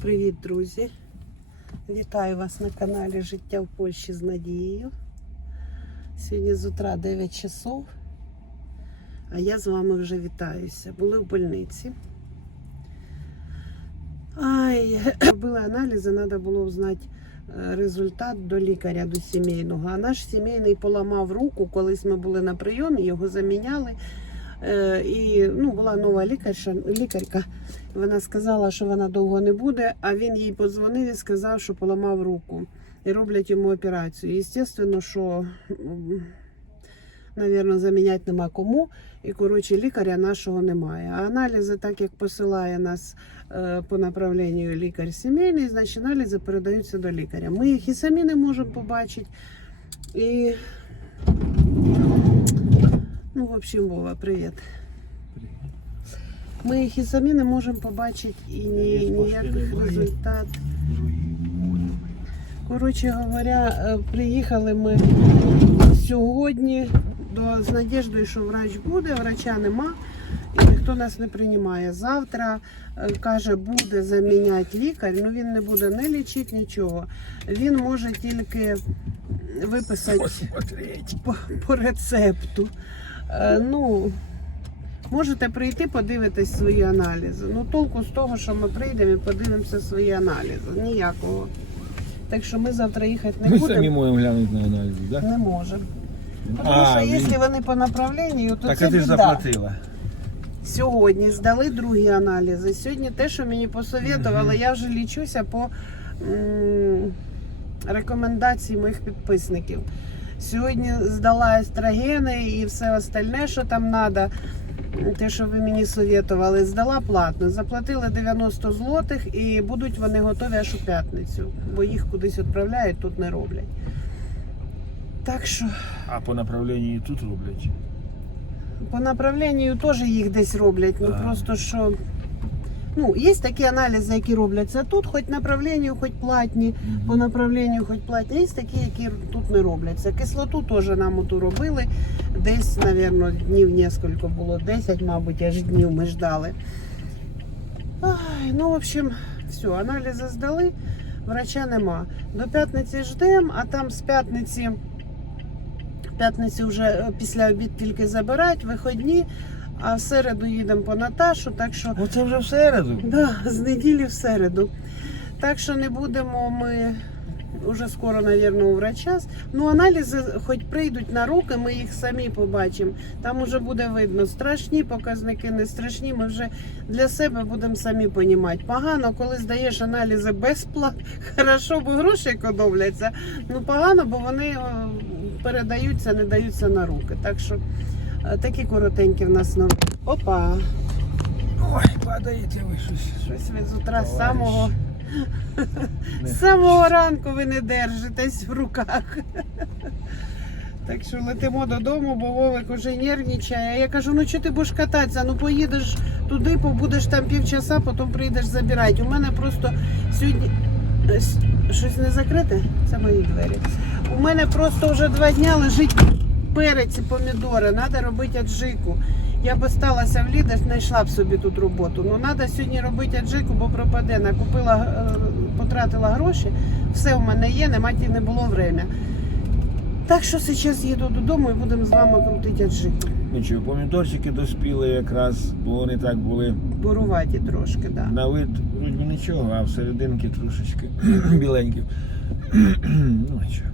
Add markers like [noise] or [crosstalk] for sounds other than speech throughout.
Привіт, друзі! Вітаю вас на каналі Життя в Польщі з Надією. Сьогодні з утра 9 часов, а я з вами вже вітаюся. Були в больниці. Ай, [clears throat] робили аналізи, треба було знати е, результат до лікаря, до сімейного. А наш сімейний поламав руку, колись ми були на прийомі, його заміняли. Е, І ну, була нова лікарша, лікарка. Вона сказала, що вона довго не буде, а він їй подзвонив і сказав, що поламав руку. І роблять йому операцію. І, Звісно, що, мабуть, заміняти нема кому. І, коротше, лікаря нашого немає. А аналізи, так як посилає нас е, по направленню лікар сімейний, значить аналізи передаються до лікаря. Ми їх і самі не можемо побачити. І, в общем, Вова, привіт. Ми їх і самі не можемо побачити і ні, ніяких результат. Коротше говоря, е, приїхали ми сьогодні до, з надіждою, що врач буде, врача нема, і ніхто нас не приймає. Завтра е, каже, буде заміняти лікар, ну він не буде не лічити нічого. Він може тільки виписати по, по рецепту. Е, ну, можете прийти, подивитись свої аналізи. Ну, толку з того, що ми прийдемо і подивимося свої аналізи. Ніякого. Так що ми завтра їхати не Ми будемо. самі можемо глянути на аналіз, так? Не можемо. Тому що він- якщо вони по направленню, то Так це а ти ж заплатила. Сьогодні здали другі аналізи. Сьогодні те, що мені посоветували, я вже лічуся по м, рекомендації моїх підписників. Сьогодні здала естрогени і все остальне, що там треба. Те, що ви мені советували, здала платно. Заплатили 90 злотих і будуть вони готові аж у п'ятницю, бо їх кудись відправляють, тут не роблять. Так що А по направленню і тут роблять. По направленню теж їх десь роблять. Ну Ага. просто що. Ну, є такі аналізи, які робляться тут, хоч направленню, хоч платні, по направленню, хоч платні. Є такі, які тут не робляться. Кислоту теж нам оту робили. Десь, мабуть, днів несколько було, 10, мабуть, аж днів ми ждали. Ай, ну, в общем, все, аналізи здали, врача нема. До п'ятниці ждемо, а там з п'ятниці. В п'ятницю вже е, після обід тільки забирають, виходні, а в середу їдемо по Наташу, так що Оце вже в середу. да, з неділі в середу. Так що не будемо ми вже скоро, мабуть, у врача. Ну, аналізи хоч прийдуть на руки, ми їх самі побачимо. Там вже буде видно, страшні показники, не страшні. Ми вже для себе будемо самі понімати. Погано, коли здаєш аналізи безплатно, [laughs] хорошо, бо гроші економляться. Ну погано, бо вони е, передаються, не даються на руки. Так що такі коротенькі в нас на Опа! Ой, падаєте ви щось. Щось ви з утра з самого, з [laughs] самого ранку ви не держитесь в руках. [laughs] Так що летимо додому, бо Вовик уже нервничає. Я кажу, ну чого ти будеш кататися? Ну поїдеш туди, побудеш там півчаса, потім прийдеш забирати. У мене просто сьогодні щось не закрите, це мої двері. У мене просто вже два дня лежить перець і помідори. Треба робити аджику. Я б осталася в Лідер, знайшла б собі тут роботу. Ну треба сьогодні робити аджику, бо пропаде. Накупила, е, потратила гроші. Все в мене є, нема ті не було время. Так що зараз їду додому і будемо з вами крутити аджику. Нічого, помідорчики доспіли якраз, бо вони так були Буруваті трошки, так. Да. на вид вроді нічого, а всерединки трошечки [clears throat] біленькі. [clears throat] ну нічого.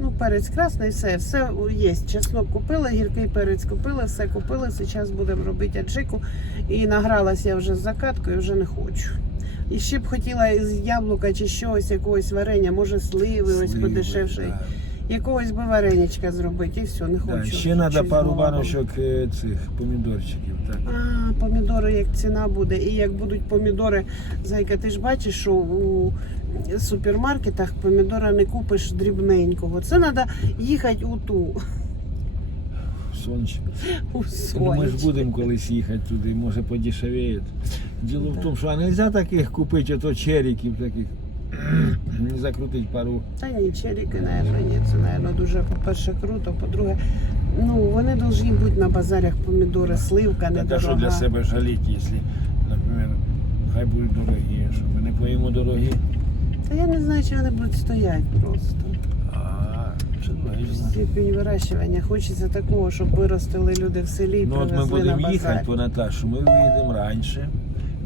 Ну, перець красний, все, все є. Чеснок купила, гіркий перець купила, все купила. Зараз будемо робити аджику. І награлася я вже з закаткою, вже не хочу. І ще б хотіла з яблука чи щось, якогось варення, може сливи, ось Сливи, подешевше. да. Якогось би вареничка зробити і все, не хочу. Да, ще треба пару баночок е, цих помідорчиків. Так. А, помідори, як ціна буде. І як будуть помідори, зайка, ти ж бачиш, що у супермаркетах помідора не купиш дрібненького. Це треба їхати у ту Сонч. [laughs] у Ну, ми ж будемо колись їхати туди, може подешевіє. Діло в тому, що а не можна таких купити, ото черіків таких. [clears throat] Не закрутить пару. Та ні, черіки, наверное, ні. Це, наверное, дуже, по-перше, круто. По-друге, ну, вони повинні бути на базарах помідори, сливка Так, а що для себе жаліти, якщо, наприклад, хай будуть дорогі, що ми не поїмо дорогі. Та я не знаю, чи вони будуть стояти просто. А, це логічно. Степень вирощування. Хочеться такого, щоб виростили люди в селі і Ну от ми привезли на будемо їхати по Наташу, ми виїдемо раніше.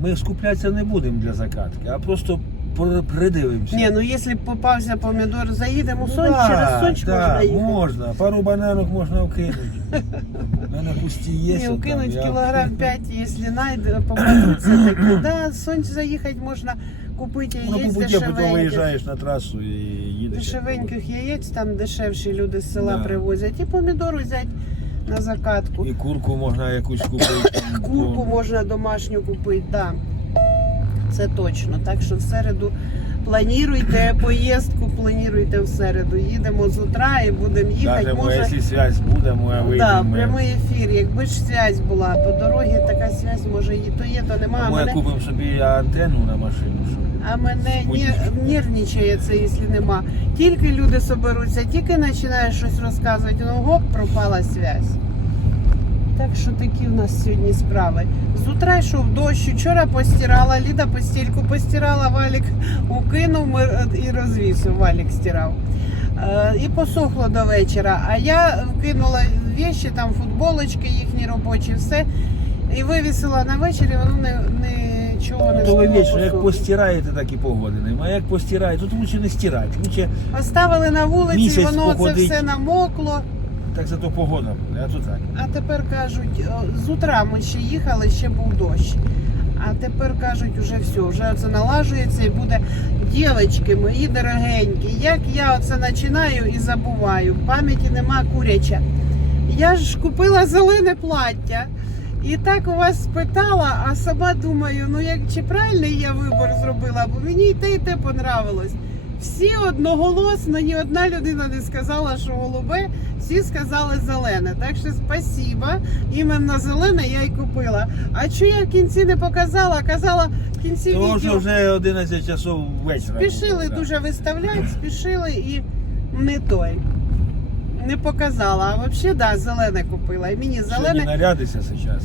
Ми скуплятися не будемо для закатки, а просто пр- придивимося. Ні, ну якщо б попався помідор, заїдемо Ну сон, да, через сонч да, можна їхати. можна. Пару бананок можна вкинути. У мене пусті є. Ні, от я- кілограм 5, якщо найде, попадуться такі. Да, сонч заїхати можна купити Ну, яєць по путі потім дешевеньких. виїжджаєш на трасу і їдеш. Дешевеньких яєць там дешевші люди з села Да. привозять. І помідор взять на закатку. І курку можна якусь купити. там, [coughs] Курку ну, можна домашню купити, да. Це точно. Так що в середу плануйте поїздку, плануйте в середу. Їдемо з утра і будемо їхати. Даже Може, якщо зв'язь буде, ми да, вийдемо. прямий ефір. Якби ж связь була по дорозі, така связь може і то є, то немає. Ми мене, купимо собі антенну на машину. Щоб... а мене нервничає це, якщо нема. Тільки люди соберуться, тільки починаєш щось розказувати, ну гоп, пропала связь. Так що такі в нас сьогодні справи. З утра йшов дощ, вчора постирала, Ліда постільку постирала, Валік укинув і розвісив, Валік стирав. Е, І посохло до вечора. А я вкинула віші, там футболочки їхні робочі, все. І вивісила на вечір, і воно не, нічого не То ви вічно, як постираєте, так і погоди нема. Як постираєте, то лучше не стирати. Лучше Оставили на вулиці, Місяць воно це походить. все намокло. Так зато погода буде, а то так. А тепер кажуть, о, з утра ми ще їхали, ще був дощ. А тепер кажуть, уже все, вже це налажується і буде дівчатки мої дорогенькі. Як я оце починаю і забуваю, пам'яті нема куряча. Я ж купила зелене плаття. І так у вас спитала, а сама думаю, ну як чи правильний я вибір зробила, бо мені і те, і те понравилось. Всі одноголосно, ні одна людина не сказала, що голубе, всі сказали зелене. Так що спасіба. Іменно зелене я й купила. А що я в кінці не показала? Казала в кінці Тому що вже 11 часов вечора. Спішили було, дуже виставляти, спішили і не той. Не показала. А взагалі, да, зелене купила. І мені Сьогодні зелене. нарядися зараз.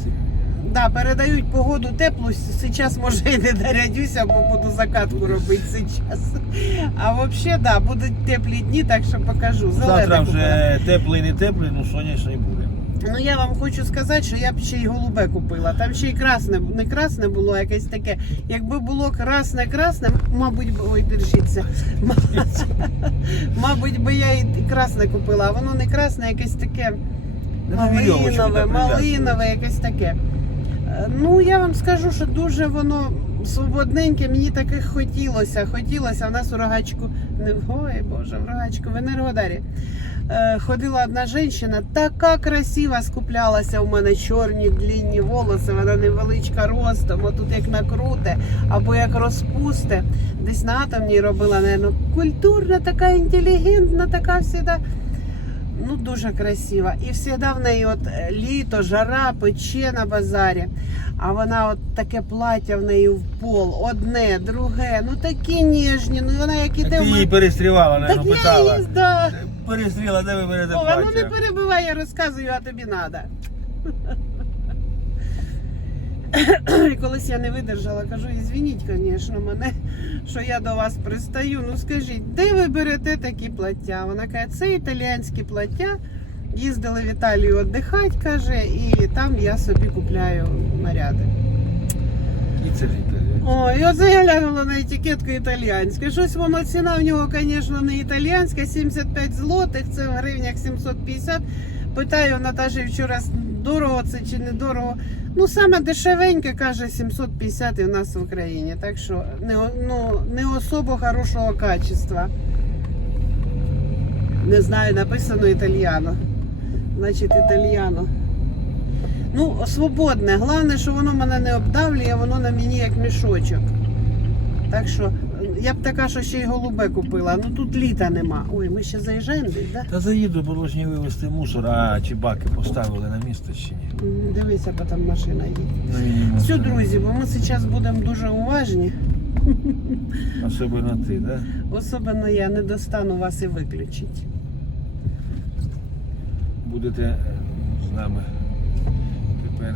Да, передають погоду теплу. Зараз може і не нарядюся, бо буду закатку робити зараз. А взагалі, да, будуть теплі дні, так що покажу. Зелене Завтра вже теплий, не теплий, ну сонячний буде. Ну я вам хочу сказати, що я б ще й голубе купила. Там ще й красне, не красне було, а якесь таке. Якби було красне, красне, мабуть, би- ой, держіться. Мабуть, би я і красне купила, а воно не красне, якесь таке малинове, малинове, якесь таке. Ну, я вам скажу, що дуже воно свободненьке, мені таких хотілося. Хотілося. У нас у рогачку, не ой Боже, в рогачку, в Енергодарі. Е, Ходила одна жінка, така красива скуплялася у мене чорні длінні волоси, вона невеличка ростом, отут як накруте, або як розпусте. Десь на атомній робила, наверное, культурна, така інтелігентна, така всіда. Ну, дуже красива. І завжди в неї от е, літо, жара, пече на базарі. А вона от таке плаття в неї в пол, одне, друге, ну такі ніжні, ну вона як іде ти її перестрівала, Так питала. я її, да. Перестріла, де ви берете О, воно не плаття? я розказую, а тобі треба. І колись я не видержала, кажу, ізвініть, звісно, мене, що я до вас пристаю. Ну скажіть, де ви берете такі плаття? Вона каже, це італіянські плаття. Їздили в Італію віддихати, каже, і там я собі купляю наряди. І це ж італійське. Ой, і оце я глянула на етикетку італіянська. Щось воно ціна в нього, звісно, не італіянська, 75 злотих, це в гривнях 750. Питаю Наташі вчора, дорого це чи не дорого. Ну, саме дешевеньке, каже, 750 і в нас в Україні. Так що не, ну, не особо хорошого качества. Не знаю, написано італьяно. Значить, італьяно. Ну, свободне. Головне, що воно мене не обдавлює, воно на мені як мішочок. Так що я б така, що ще й голубе купила. Ну тут літа нема. Ой, ми ще заїжджаємо десь, да? Та заїду, ж не вивезти мусор, а чи баки поставили на місто чи ні? М, Дивися, бо там машина їде. На. Все, друзі, бо ми зараз будемо дуже уважні. Особливо ти, да? Особливо я не достану вас і виключити. Будете е, з нами тепер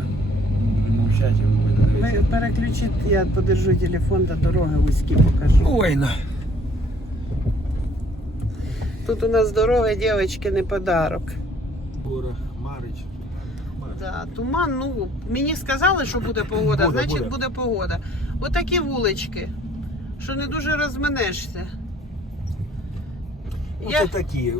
будемо включати його Ви переключіть, я подержу телефон до дороги вузькі покажу. Ой, на. Тут у нас дорога, дівчатки, не подарок. Бура, Марич. Да, туман, ну мені сказали, що буде погода, Буде, значить буде. буде. погода. Отакі вулички, що не дуже розминешся. Ну, Я- це такі,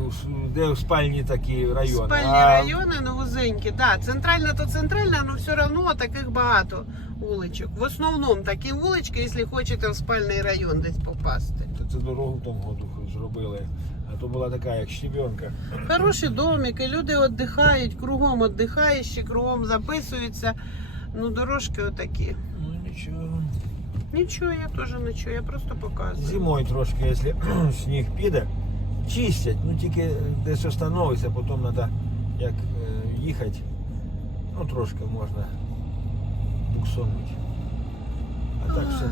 де в спальні такі райони. Спальні а райони, ну вузенькі. Да, центральна то центральна, але все одно таких багато вуличок. В основному такі вулички, якщо хочете в спальний район десь попасти. то Це дорогу в тому году зробили. А то була така, як щебенка. Хороші домики, люди віддихають, кругом віддихають, ще кругом записуються. Ну, дорожки отакі. Ну нічого. Нічого, я теж нічого, я просто показую. Зимою трошки, якщо [clears throat] сніг піде, чистять, ну тільки десь остановиться, потім треба як е, їхати, ну трошки можна буксонути. А так все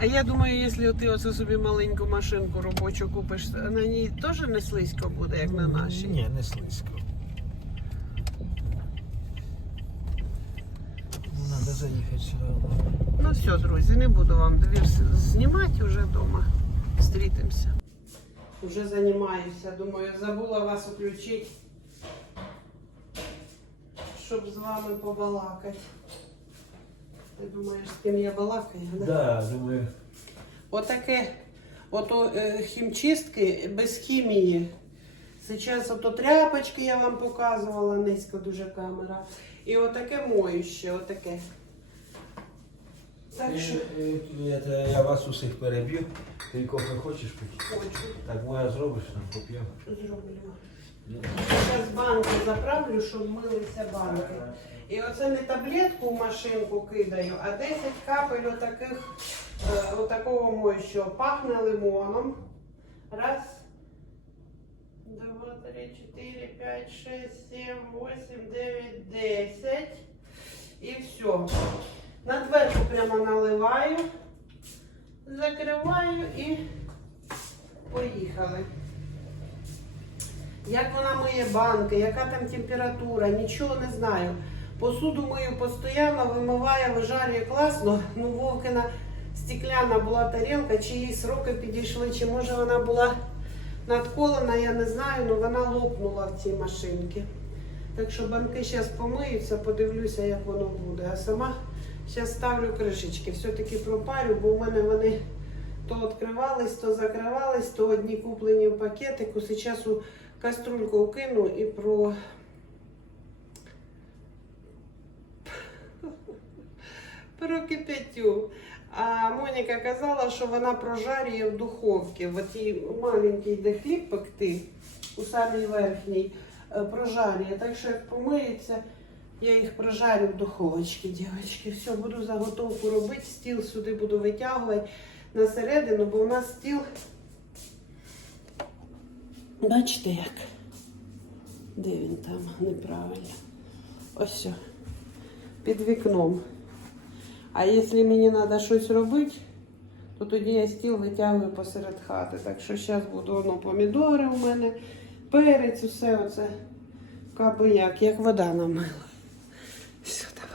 А я думаю, якщо ти оце собі маленьку машинку робочу купиш, на ній теж не слизько буде, як на нашій. Ні, не слизько. Ну, Надо заїхати все одно. Ну все, друзі, не буду вам двір знімати вже вдома. Зустрітимося. Уже займаюся. Думаю, забула вас включити, щоб з вами побалакати. Ти думаєш, з ким я балакаю? да? Да, думаю. Отаке, ото е, хімчистки без хімії. Зараз ото тряпочки я вам показувала, низько дуже камера. І отаке моюще, отаке. Так що це Я вас усіх переб'ю. Ти кофе хочеш пити? хочу, Так, моя зробиш, нам поп'ємо. зроблю. Зараз банки заправлю, щоб милися банки. І оце не таблетку в машинку кидаю, а 10 капель отаких, е, отакого моющого. Пахне лимоном. Раз, два, три, чотири, п'ять, шесть, сім, восемь, дев'ять, десять. І все. На дверку прямо наливаю, закриваю і поїхали. Як вона миє банки, яка там температура, нічого не знаю. Посуду мию постійно, вимиває, вижарює класно. Ну, Вовкина стекляна була тарілка, чи їй сроки підійшли, чи може вона була надколена, я не знаю, але вона лопнула в цій машинці. Так що банки зараз помиються, подивлюся, як воно буде. А сама зараз ставлю кришечки. Все-таки пропарю, бо в мене вони то відкривались, то закривались, то одні куплені в пакетику. Зараз у каструльку вкину і про. Прокипятю. А Моніка казала, що вона прожарює в духовці. В тій маленькій, де хліб пекти, у самій верхній, е, прожарює. Так що як помиється, я їх прожарю в духовочці, дівчатки. Все, буду заготовку робити, стіл сюди буду витягувати на середину, бо у нас стіл. Бачите як? Де він там неправильно? Ось все. Під вікном. А якщо мені треба щось робити, то тоді я стіл витягую посеред хати. Так що зараз буду воно помідори у мене, перець, усе оце каби як, як вода намила. Все, давай.